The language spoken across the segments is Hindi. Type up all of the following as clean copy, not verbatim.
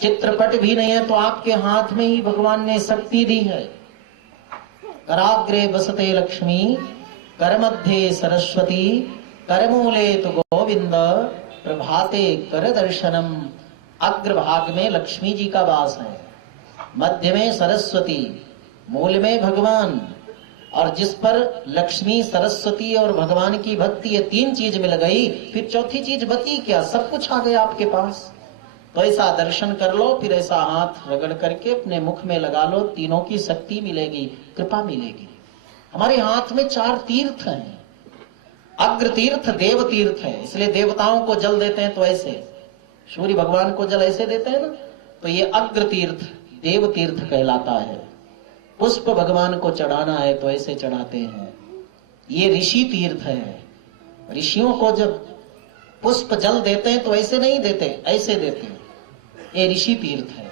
चित्रपट भी नहीं है तो आपके हाथ में ही भगवान ने शक्ति दी है। कराग्रे बसते लक्ष्मी, कर मध्य सरस्वती, करमूले तु गोविंद, प्रभाते कर दर्शनम। अग्रभाग में लक्ष्मी जी का वास है, मध्य में सरस्वती, मूल में भगवान। और जिस पर लक्ष्मी, सरस्वती और भगवान की भक्ति, ये तीन चीज मिल गई, फिर चौथी चीज बची क्या? सब कुछ आ गया आपके पास। तो ऐसा दर्शन कर लो, फिर ऐसा हाथ रगड़ करके अपने मुख में लगा लो, तीनों की शक्ति मिलेगी, कृपा मिलेगी। हमारे हाथ में 4 तीर्थ हैं। अग्र तीर्थ देव तीर्थ है, इसलिए देवताओं को जल देते हैं तो ऐसे, सूर्य भगवान को जल ऐसे देते हैं ना, तो ये अग्र तीर्थ देव तीर्थ कहलाता है। पुष्प भगवान को चढ़ाना है तो ऐसे चढ़ाते हैं। ये ऋषि तीर्थ है, ऋषियों को जब पुष्प जल देते हैं तो ऐसे नहीं देते, ऐसे देते हैं, ये ऋषि तीर्थ है।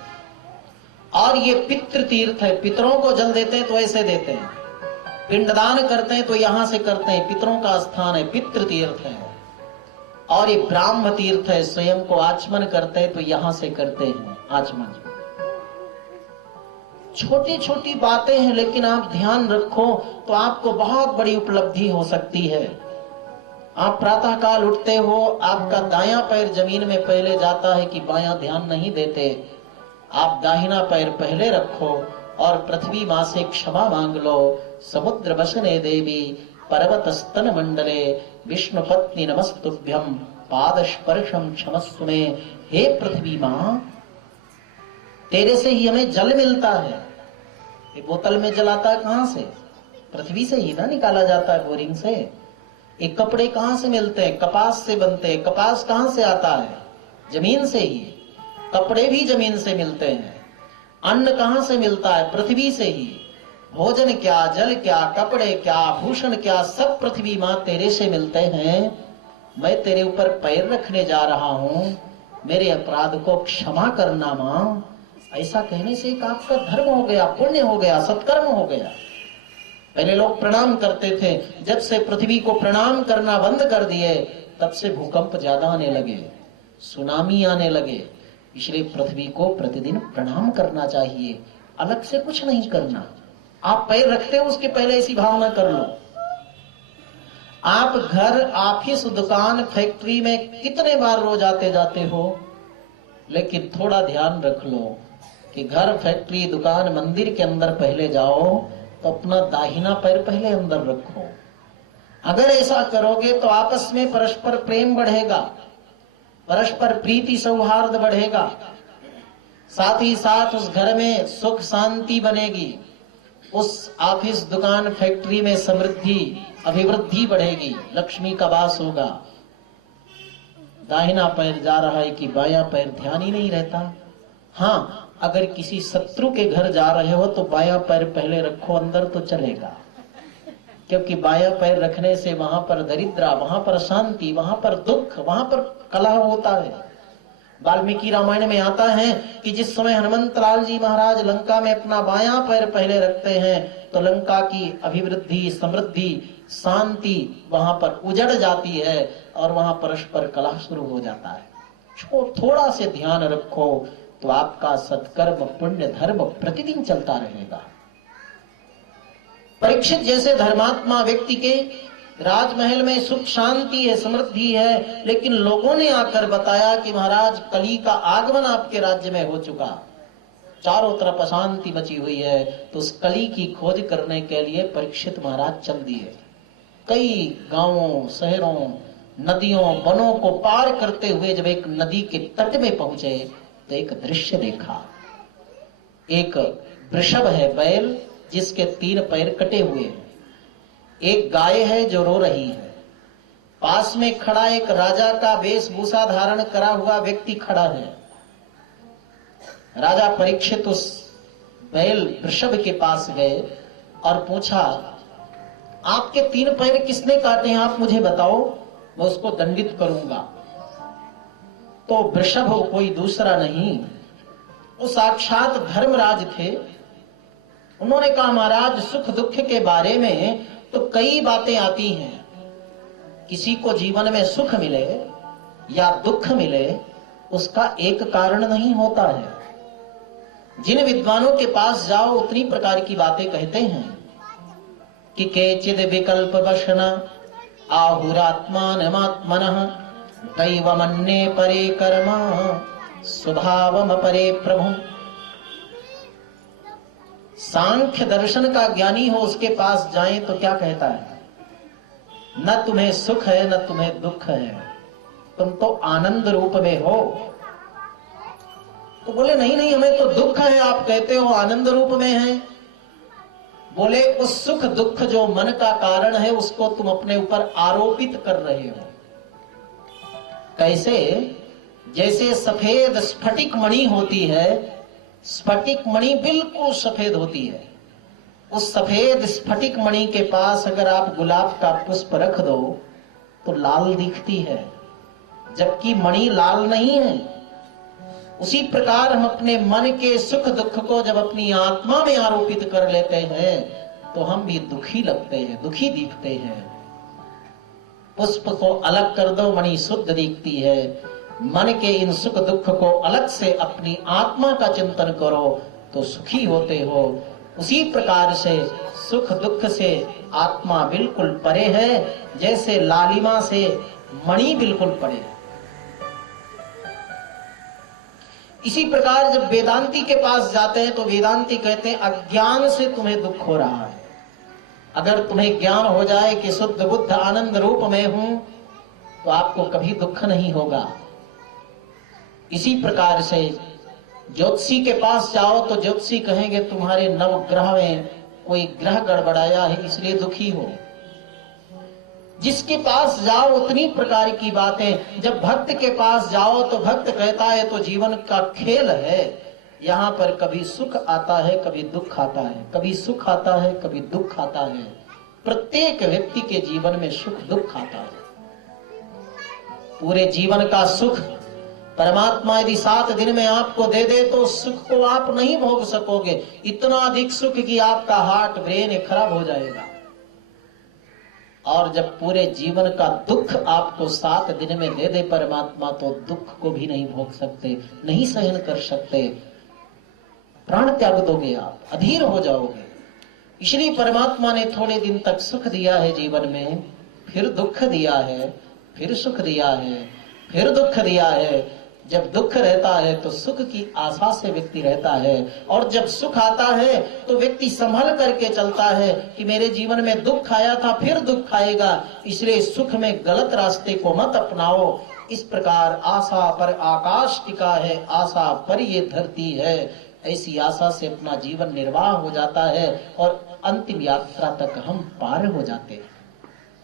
और ये पितृ तीर्थ है, पितरों को जल देते हैं तो ऐसे देते हैं। पिंडदान करते हैं तो यहां से करते हैं, पितरों का स्थान है, पितृ तीर्थ है। और ये ब्राह्म तीर्थ है, स्वयं को आचमन करते हैं तो यहां से करते हैं आचमन। छोटी छोटी बातें हैं, लेकिन आप ध्यान रखो तो आपको बहुत बड़ी उपलब्धि हो सकती है। आप प्रातः काल उठते हो, आपका दायां पैर जमीन में पहले जाता है कि बायां ध्यान नहीं देते, आप दाहिना पैर पहले रखो और पृथ्वी मां से क्षमा मांग लो। समुद्र वसने देवी पर्वत स्तन मंडले, विष्णु पत्नी नमस्तुभ्यम, पाद स्पर्शम क्षमस्व में। हे पृथ्वी मां, तेरे से ही हमें जल मिलता है। ये बोतल में जल आता है कहां से? पृथ्वी से ही ना निकाला जाता है, बोरिंग से। ये कपड़े कहां से मिलते हैं? कपास से बनते हैं। कपास कहां से आता है? जमीन से ही। कपड़े भी जमीन से मिलते हैं। अन्न कहां से मिलता है? पृथ्वी से ही। भोजन क्या, जल क्या, कपड़े क्या, भूषण क्या, सब पृथ्वी मां तेरे से मिलते हैं। मैं तेरे ऊपर पैर रखने जा रहा हूं, मेरे अपराध को क्षमा करना मां। ऐसा कहने से एक आपका धर्म हो गया, पुण्य हो गया, सत्कर्म हो गया। पहले लोग प्रणाम करते थे, जब से पृथ्वी को प्रणाम करना बंद कर दिए तब से भूकंप ज्यादा आने लगे, सुनामी आने लगे। इसलिए पृथ्वी को प्रतिदिन प्रणाम करना चाहिए, अलग से कुछ नहीं करना। आप पैर रखते हो उसके पहले ऐसी भावना कर लो। आप घर, ऑफिस, दुकान, फैक्ट्री में कितने बार रोज आते जाते हो, लेकिन थोड़ा ध्यान रख लो कि घर, फैक्ट्री, दुकान, मंदिर के अंदर पहले जाओ तो अपना दाहिना पैर पहले अंदर रखो। अगर ऐसा करोगे तो आपस में परस्पर प्रेम बढ़ेगा, परस्पर प्रीति सौहार्द बढ़ेगा, साथ ही साथ उस घर में सुख शांति बनेगी, उस ऑफिस, दुकान, फैक्ट्री में समृद्धि, अभिवृद्धि बढ़ेगी, लक्ष्मी का वास होगा। दाहिना पैर जा रहा है कि बायां पैर, ध्यान ही नहीं रहता। हाँ, अगर किसी शत्रु के घर जा रहे हो तो बायां पैर पहले रखो, अंदर तो चलेगा, क्योंकि बायां पैर रखने से वहां पर दरिद्रा, वहां पर शांति, वहां पर दुख, वहां पर कलह होता है। वाल्मीकि रामायण में आता है कि जिस समय हनुमंत लाल जी महाराज लंका में अपना बायां पैर पहले रखते हैं तो लंका की अभिवृद्धि, समृद्धि, शांति वहां पर उजड़ जाती है और वहां परस्पर कलह शुरू हो जाता है। थोड़ा से ध्यान रखो तो आपका सत्कर्म, पुण्य, धर्म प्रतिदिन चलता रहेगा। परीक्षित जैसे धर्मात्मा व्यक्ति के राजमहल में सुख शांति है, समृद्धि है, लेकिन लोगों ने आकर बताया कि महाराज कली का आगमन आपके राज्य में हो चुका, चारों तरफ अशांति मची हुई है। तो उस कली की खोज करने के लिए परीक्षित महाराज चल दिए। कई गांवों, शहरों, नदियों, वनों को पार करते हुए जब एक नदी के तट में पहुंचे तो एक दृश्य देखा। एक वृषभ है, बैल, जिसके 3 पैर कटे हुए हैं। एक गाय है जो रो रही है। पास में खड़ा एक राजा का वेशभूषा धारण करा हुआ व्यक्ति खड़ा है। राजा परीक्षित उस बैल वृषभ के पास गए और पूछा, आपके 3 पैर किसने काटे हैं, आप मुझे बताओ, मैं उसको दंडित करूंगा। तो वृषभ कोई दूसरा नहीं, वो साक्षात धर्मराज थे। उन्होंने कहा, महाराज सुख दुख के बारे में तो कई बातें आती हैं। किसी को जीवन में सुख मिले या दुख मिले, उसका एक कारण नहीं होता है। जिन विद्वानों के पास जाओ उतनी प्रकार की बातें कहते हैं कि केचिद विकल्प वशन आहुरात्मानमात्मनः दैवमन्ये परे कर्म स्वभावम परे प्रभु। सांख्य दर्शन का ज्ञानी हो उसके पास जाएं तो क्या कहता है? न तुम्हें सुख है न तुम्हें दुख है, तुम तो आनंद रूप में हो। तो बोले नहीं नहीं, हमें तो दुख है, आप कहते हो आनंद रूप में है। बोले उस सुख दुख जो मन का कारण है उसको तुम अपने ऊपर आरोपित कर रहे हो। कैसे? जैसे सफेद स्फटिक मणि होती है, स्फटिक मणि बिल्कुल सफेद होती है, उस सफेद स्फटिक मणि के पास अगर आप गुलाब का पुष्प रख दो तो लाल दिखती है, जबकि मणि लाल नहीं है। उसी प्रकार हम अपने मन के सुख दुख को जब अपनी आत्मा में आरोपित कर लेते हैं तो हम भी दुखी लगते हैं, दुखी दिखते हैं। पुष्प को अलग कर दो, मणि शुद्ध दिखती है। मन के इन सुख दुख को अलग से अपनी आत्मा का चिंतन करो तो सुखी होते हो। उसी प्रकार से सुख दुख से आत्मा बिल्कुल परे है, जैसे लालिमा से मणि बिल्कुल परे है। इसी प्रकार जब वेदांती के पास जाते हैं तो वेदांती कहते हैं अज्ञान से तुम्हें दुख हो रहा है। अगर तुम्हें ज्ञान हो जाए कि शुद्ध बुद्ध आनंद रूप में हूं तो आपको कभी दुख नहीं होगा। इसी प्रकार से ज्योतिषी के पास जाओ तो ज्योतिषी कहेंगे तुम्हारे नवग्रह में कोई ग्रह गड़बड़ाया है इसलिए दुखी हो। जिसके पास जाओ उतनी प्रकार की बातें। जब भक्त के पास जाओ तो भक्त कहता है तो जीवन का खेल है, यहाँ पर कभी सुख आता है कभी दुख आता है, कभी सुख आता है कभी दुख आता है। प्रत्येक व्यक्ति के जीवन में सुख दुख आता है। पूरे जीवन का सुख परमात्मा यदि 7 दिन में आपको दे दे तो सुख को आप नहीं भोग सकोगे। इतना अधिक सुख कि आपका हार्ट ब्रेन खराब हो जाएगा। और जब पूरे जीवन का दुख आपको 7 दिन में दे दे परमात्मा तो दुख को भी नहीं भोग सकते, नहीं सहन कर सकते, प्राण त्याग दोगे, आप अधीर हो जाओगे। इसलिए परमात्मा ने थोड़े दिन तक सुख दिया है जीवन में, फिर दुख दिया है, फिर सुख दिया है, फिर दुख दिया है। जब दुख रहता है तो सुख की आशा से व्यक्ति रहता है, और जब सुख आता है तो व्यक्ति संभल करके चलता है कि मेरे जीवन में दुख आया था फिर दुख आएगा, इसलिए सुख में गलत रास्ते को मत अपनाओ। इस प्रकार आशा पर आकाश टिका है, आशा पर ये धरती है, ऐसी आशा से अपना जीवन निर्वाह हो जाता है और अंतिम यात्रा तक हम पार हो जाते हैं।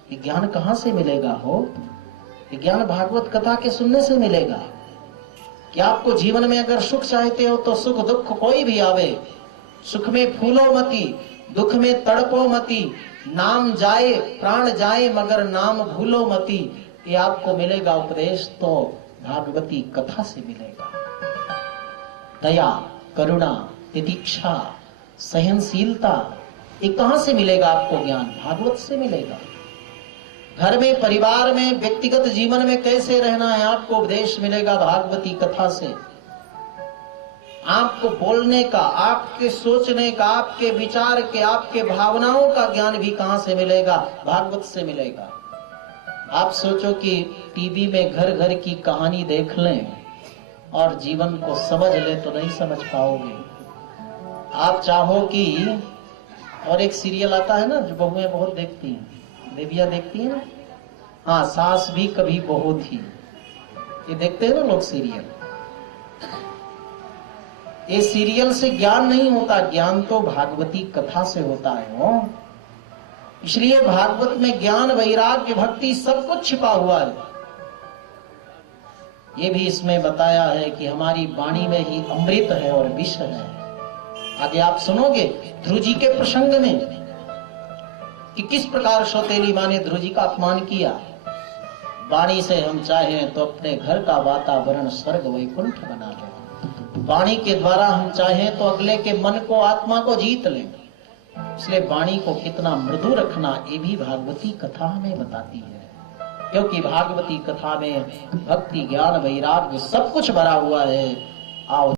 ये ज्ञान कहाँ से मिलेगा हो? ये ज्ञान भागवत कथा के सुनने से मिलेगा। कि आपको जीवन में अगर सुख चाहते हो तो सुख दुख कोई भी आवे, सुख में फूलो मती, दुख में तड़पो मती, नाम जाए प्राण जाए मगर नाम भूलो मती। ये आपको मिलेगा उपदेश तो भागवती कथा से मिलेगा। दया, करुणा, तितिक्षा, सहनशीलता, ये कहां से मिलेगा आपको ज्ञान? भागवत से मिलेगा। घर में, परिवार में, व्यक्तिगत जीवन में कैसे रहना है आपको उपदेश मिलेगा भागवती कथा से। आपको बोलने का, आपके सोचने का, आपके विचार के, आपके भावनाओं का ज्ञान भी कहां से मिलेगा? भागवत से मिलेगा। आप सोचो कि टीवी में घर घर की कहानी देख लें और जीवन को समझ लें तो नहीं समझ पाओगे। आप चाहो कि, और एक सीरियल आता है ना जो बहुएं बहुत देखती हैं, देविया देखती है ना, हाँ, सास भी कभी बहू थी, ये देखते हैं ना लोग सीरियल। ये सीरियल से ज्ञान नहीं होता, ज्ञान तो भागवती कथा से होता है वो। इसलिए भागवत में ज्ञान, वैराग्य, भक्ति सब कुछ छिपा हुआ है। ये भी इसमें बताया है कि हमारी वाणी में ही अमृत है और विष है। आगे आप सुनोगे ध्रुव जी के प्रसंग में कि किस प्रकार सौतेली माँ ने ध्रुव जी का अपमान किया। वाणी से हम चाहें तो अपने घर का वातावरण स्वर्ग वैकुंठ बना लें, वाणी के द्वारा हम चाहें तो अगले के मन को, आत्मा को जीत लें। इसलिए वाणी को कितना मृदु रखना ये भी भागवती कथा हमें बताती है। क्योंकि भागवती कथा में भक्ति ज्ञान वैराग्य सब कुछ भरा हुआ है। आओ